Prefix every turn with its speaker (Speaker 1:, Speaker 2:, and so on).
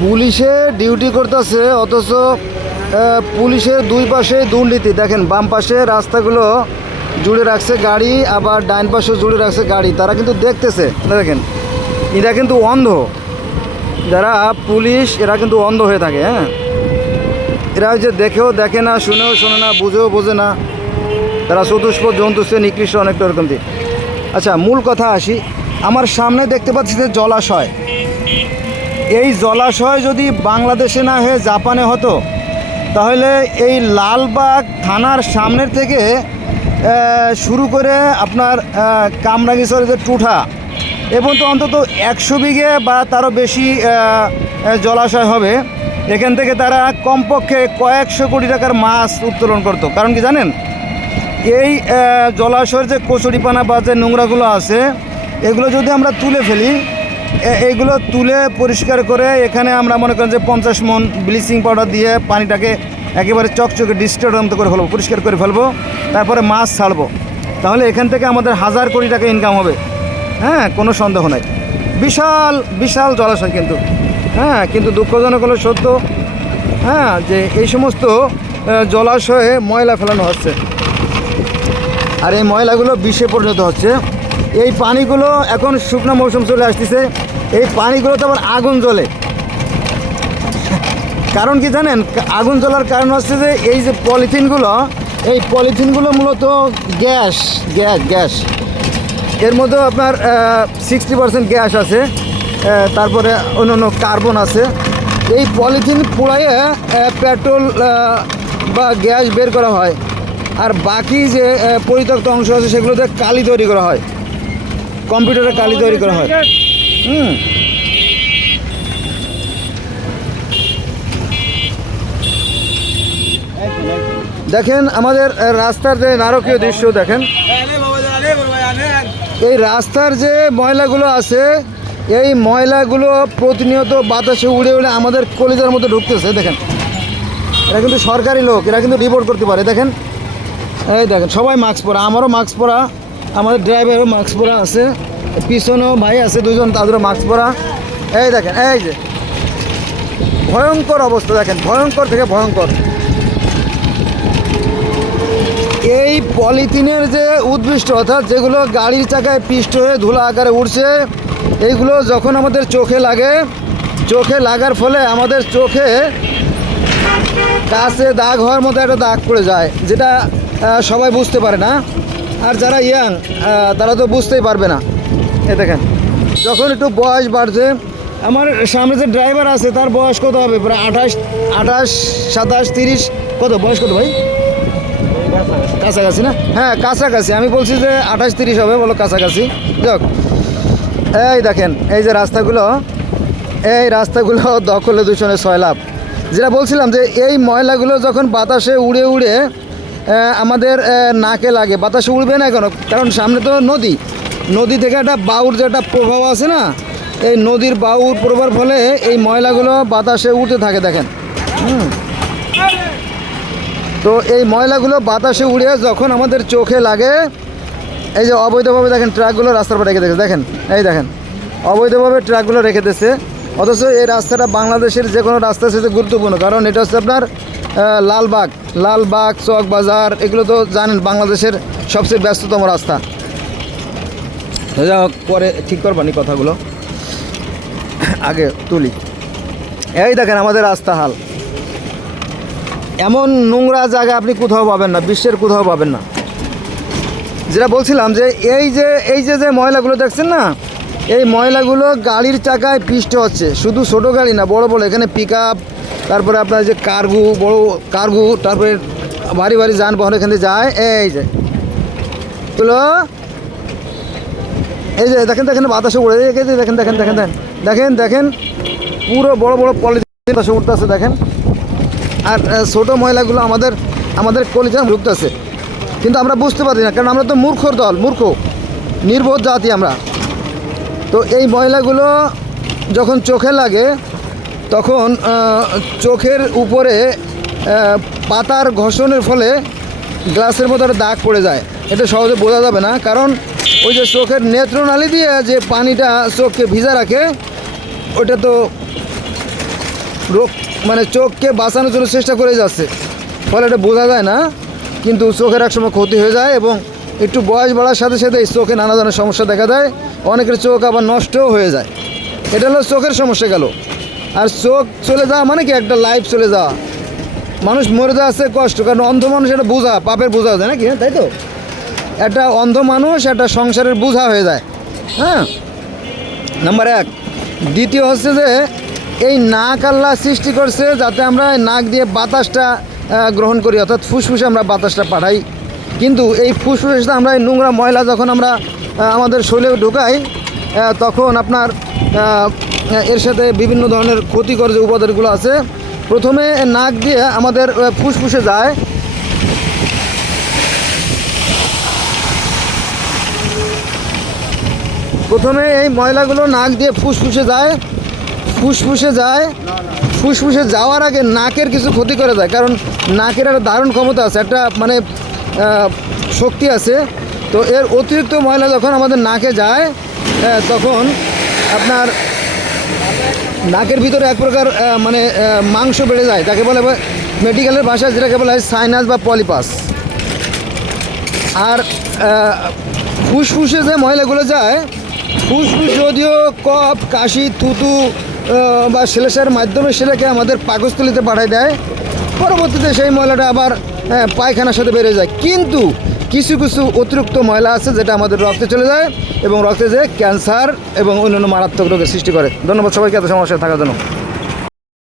Speaker 1: পুলিশে ডিউটি করতেছে, অথচ পুলিশের দুই পাশে দুর্নীতি। দেখেন, বাম পাশে রাস্তাগুলো জুড়ে রাখছে গাড়ি, আবার ডাইন পাশে জুড়ে রাখছে গাড়ি। তারা কিন্তু দেখতেছে। দেখেন, এরা কিন্তু অন্ধ। যারা পুলিশ, এরা কিন্তু অন্ধ হয়ে থাকে হ্যাঁ? এরা যে দেখেও দেখে না, শুনেও শোনে না, বুঝেও বোঝে না। তারা চতুষ্প জন্তু সে নিকৃষ্ট অনেকটা ওরকম দিয়ে। আচ্ছা মূল কথা আসি। আমার সামনে দেখতে পাচ্ছি যে জলাশয়। এই জলাশয় যদি বাংলাদেশে না হয়ে জাপানে হতো তাহলে এই লালবাগ থানার সামনের থেকে শুরু করে আপনার আহ, যে টুঠা এবং তো অন্তত একশো বিঘে বা তারও বেশি জলাশয় হবে। এখান থেকে তারা কমপক্ষে কয়েকশো কোটি টাকার মাছ উত্তোলন করতো। কারণ কি জানেন? এই জলাশয়ের যে কচুরিপানা বা যে নোংরাগুলো আছে এগুলো যদি আমরা তুলে ফেলি এইগুলো তুলে পরিষ্কার করে এখানে আমরা মনে করেন যে পঞ্চাশ মন ব্লিচিং পাউডার দিয়ে পানিটাকে একেবারে চকচকে ডিস্টার্ডের মতো করে ফেলব, পরিষ্কার করে ফেলব, তারপরে মাছ ছাড়বো। তাহলে এখান থেকে আমাদের হাজার কোটি টাকা ইনকাম হবে। হ্যাঁ কোনো সন্দেহ নাই। বিশাল বিশাল জলাশয় কিন্তু। হ্যাঁ কিন্তু দুঃখজনক হলো সত্য হ্যাঁ যে এই সমস্ত জলাশয়ে ময়লা ফেলানো হচ্ছে। আর এই ময়লাগুলো বিষে পরিণত হচ্ছে। এই পানিগুলো এখন শুকনো মৌসুম চলে আসতেছে। এই পানিগুলোতে আবার আগুন জ্বলে। কারণ কি জানেন? আগুন জ্বলার কারণ হচ্ছে যে এই যে পলিথিনগুলো, এই পলিথিনগুলো মূলত গ্যাস গ্যাস গ্যাস। এর মধ্যে আপনার সিক্সটি পার্সেন্ট গ্যাস আছে তারপরে অন্য অন্য কার্বন আছে। এই পলিথিন পোড়াইয়ে পেট্রোল বা গ্যাস বের করা হয়। আর বাকি যে পরিত্যক্ত অংশ আছে, সেগুলোতে কালি তৈরি করা হয়। কম্পিউটারে কালি তৈরি করা হয়। হুম। দেখেন আমাদের রাস্তার যে নারকীয় দৃশ্য, দেখেন। এই রাস্তার যে ময়লাগুলো আছে, এই ময়লাগুলো প্রতিনিয়ত বাতাসে উড়ে উড়ে আমাদের কলিজার মধ্যে ঢুকতেছে, দেখেন। এরা কিন্তু সরকারি লোক, এরা কিন্তু রিপোর্ট করতে পারে, দেখেন। এই দেখেন, সবাই মাস্ক পরা, আমারও মাস্ক পরা। আমাদের ড্রাইভারও মাস্ক পরা আছে। পিছনেও ভাই আছে দুজন, তাদেরও মাস্ক পরা। এই দেখেন, এই যে। ভয়ঙ্কর অবস্থা দেখেন, ভয়ঙ্কর থেকে ভয়ঙ্কর। এই পলিথিনের যে উদ্ভিষ্ট অর্থাৎ যেগুলো গাড়ির চাকায় পিষ্ট হয়ে ধুলা আকারে উঠছে এইগুলো যখন আমাদের চোখে লাগে, চোখে লাগার ফলে আমাদের চোখে কাছে দাগ হওয়ার মতো একটা দাগ পড়ে যায়, যেটা সবাই বুঝতে পারে না। আর যারা ইয়াং তারা তো বুঝতেই পারবে না। এ দেখেন, যখন একটু বয়স বাড়ছে, আমার সামনে যে ড্রাইভার আছে, তার বয়স কত হবে? প্রায় আঠাশ আঠাশ, সাতাশ, তিরিশ, কত? বয়স কত ভাই? কাছাকাছি না? হ্যাঁ কাছাকাছি। আমি বলছি যে আঠাশ, তিরিশ হবে, বলো কাছাকাছি। যাক, এই দেখেন, এই যে রাস্তাগুলো, এই রাস্তাগুলো দখলে দূষণে ছয় লাভ। যেটা বলছিলাম যে, এই ময়লাগুলো যখন বাতাসে উড়ে উড়ে আমাদের নাকে লাগে। বাতাসে উড়বে না কেন? কারণ সামনে তো নদী। নদী থেকে একটা বাউর যে একটা প্রভাব আছে না, এই নদীর বাউর প্রভাবের ফলে এই ময়লাগুলো বাতাসে উঠতে থাকে, দেখেন। হুম। তো এই ময়লাগুলো বাতাসে উড়ে যখন আমাদের চোখে লাগে, এই যে অবৈধভাবে দেখেন ট্রাকগুলো রাস্তার পর রেখে দিয়েছে, দেখেন, এই দেখেন, অবৈধভাবে ট্রাকগুলো রেখে দিয়েছে। অথচ এই রাস্তাটা বাংলাদেশের যে কোনো রাস্তার সাথে গুরুত্বপূর্ণ, কারণ এটা হচ্ছে আপনার লালবাগ লালবাগ, চক বাজার, এগুলো তো জানেন বাংলাদেশের সবচেয়ে ব্যস্ততম রাস্তা। যাই পরে ঠিক করবানি কথাগুলো। আগে তুলি। এই দেখেন আমাদের রাস্তা হাল। এমন নোংরা জায়গা আপনি কোথাও পাবেন না, বিশ্বের কোথাও পাবেন না। যেটা বলছিলাম যে এই যে এই যে যে ময়লাগুলো দেখছেন না, এই ময়লাগুলো গাড়ির চাকায় পিষ্ট হচ্ছে। শুধু ছোটো গাড়ি না, বড় বড়, এখানে পিক আপ তারপরে আপনার যে কার্গু, বড় কার্গু, তারপরে ভারী ভারী যানবাহন এখানে যায়, এই যে। তুলো। এই যে, দেখেন দেখেন, বাতাসে উড়ে দেখেন দেখেন দেখেন দেখেন দেখেন দেখেন, পুরো বড় বড় পলিথিন বাতাসে উঠতেছে দেখেন। আর ছোটো ময়লাগুলো আমাদের আমাদের কলিজা ঢুকতেছে। কিন্তু আমরা বুঝতে পারি না, কারণ আমরা তো মূর্খর দল, মূর্খ, নির্বোধ জাতি আমরা। তো এই ময়লাগুলো যখন চোখে লাগে তখন চোখের উপরে পাতার ঘষণের ফলে গ্লাসের মতো একটা দাগ পড়ে যায়। এটা সহজে বোঝা যাবে না, কারণ ওই যে চোখের নেত্রনালী দিয়ে যে পানিটা চোখকে ভিজা রাখে, ওটা তো রোগ মানে চোখকে বাঁচানোর জন্য চেষ্টা করে যাচ্ছে। ফলে এটা বোঝা যায় না, কিন্তু চোখের এক সময় ক্ষতি হয়ে যায় এবং একটু বয়স বাড়ার সাথে সাথে চোখে নানা ধরনের সমস্যা দেখা দেয়। অনেকের চোখ আবার নষ্টও হয়ে যায়। এটা হলো চোখের সমস্যা গেল। আর চোখ চলে যাওয়া মানে কি? একটা লাইফ চলে যাওয়া। মানুষ মরে যাচ্ছে কষ্ট, কারণ অন্ধ মানুষ এটা বোঝা, পাপের বোঝা যায় নাকি? তাই তো? একটা অন্ধ মানুষ একটা সংসারের বোঝা হয়ে যায়। হ্যাঁ? নাম্বার এক। দ্বিতীয় হচ্ছে যে, এই নাক আল্লাহ সৃষ্টি করছে যাতে আমরা নাক দিয়ে বাতাসটা গ্রহণ করি, অর্থাৎ ফুসফুসে আমরা বাতাসটা পাঠাই। কিন্তু এই ফুসফুসের সাথে আমরা নোংরা ময়লা যখন আমরা আমাদের শরীরে ঢুকাই তখন আপনার এর সাথে বিভিন্ন ধরনের ক্ষতিকর যে উপাদানগুলো আছে, প্রথমে নাক দিয়ে আমাদের ফুসফুসে যায়। প্রথমে এই ময়লাগুলো নাক দিয়ে ফুসফুসে যায় ফুসফুসে যায়। ফুসফুসে যাওয়ার আগে নাকের কিছু ক্ষতি করে যায় কারণ নাকের একটা দারুণ ক্ষমতা আছে, একটা মানে শক্তি আছে। তো এর অতিরিক্ত ময়লা যখন আমাদের নাকে যায় তখন আপনার নাকের ভিতরে এক প্রকার মানে মাংস বেড়ে যায় তাকে বলে মেডিকেলের ভাষায় যেটাকে বলা হয় সাইনাস বা পলিপাস আর ফুসফুসে যে ময়লাগুলো যায়, ফুসফুস যদিও কফ, কাশি, থুতু বা শ্লেষের মাধ্যমে সেটাকে আমাদের পাকস্থলিতে পাঠায় দেয়, পরবর্তীতে সেই ময়লাটা আবার পায়খানার সাথে বেড়ে যায়। কিন্তু কিছু কিছু অতিরিক্ত ময়লা আছে যেটা আমাদের রক্তে চলে যায় এবং রক্তে যে ক্যান্সার এবং অন্যান্য মারাত্মক রোগের সৃষ্টি করে। ধন্যবাদ সবাইকে, এত সমস্যা থাকার জন্য।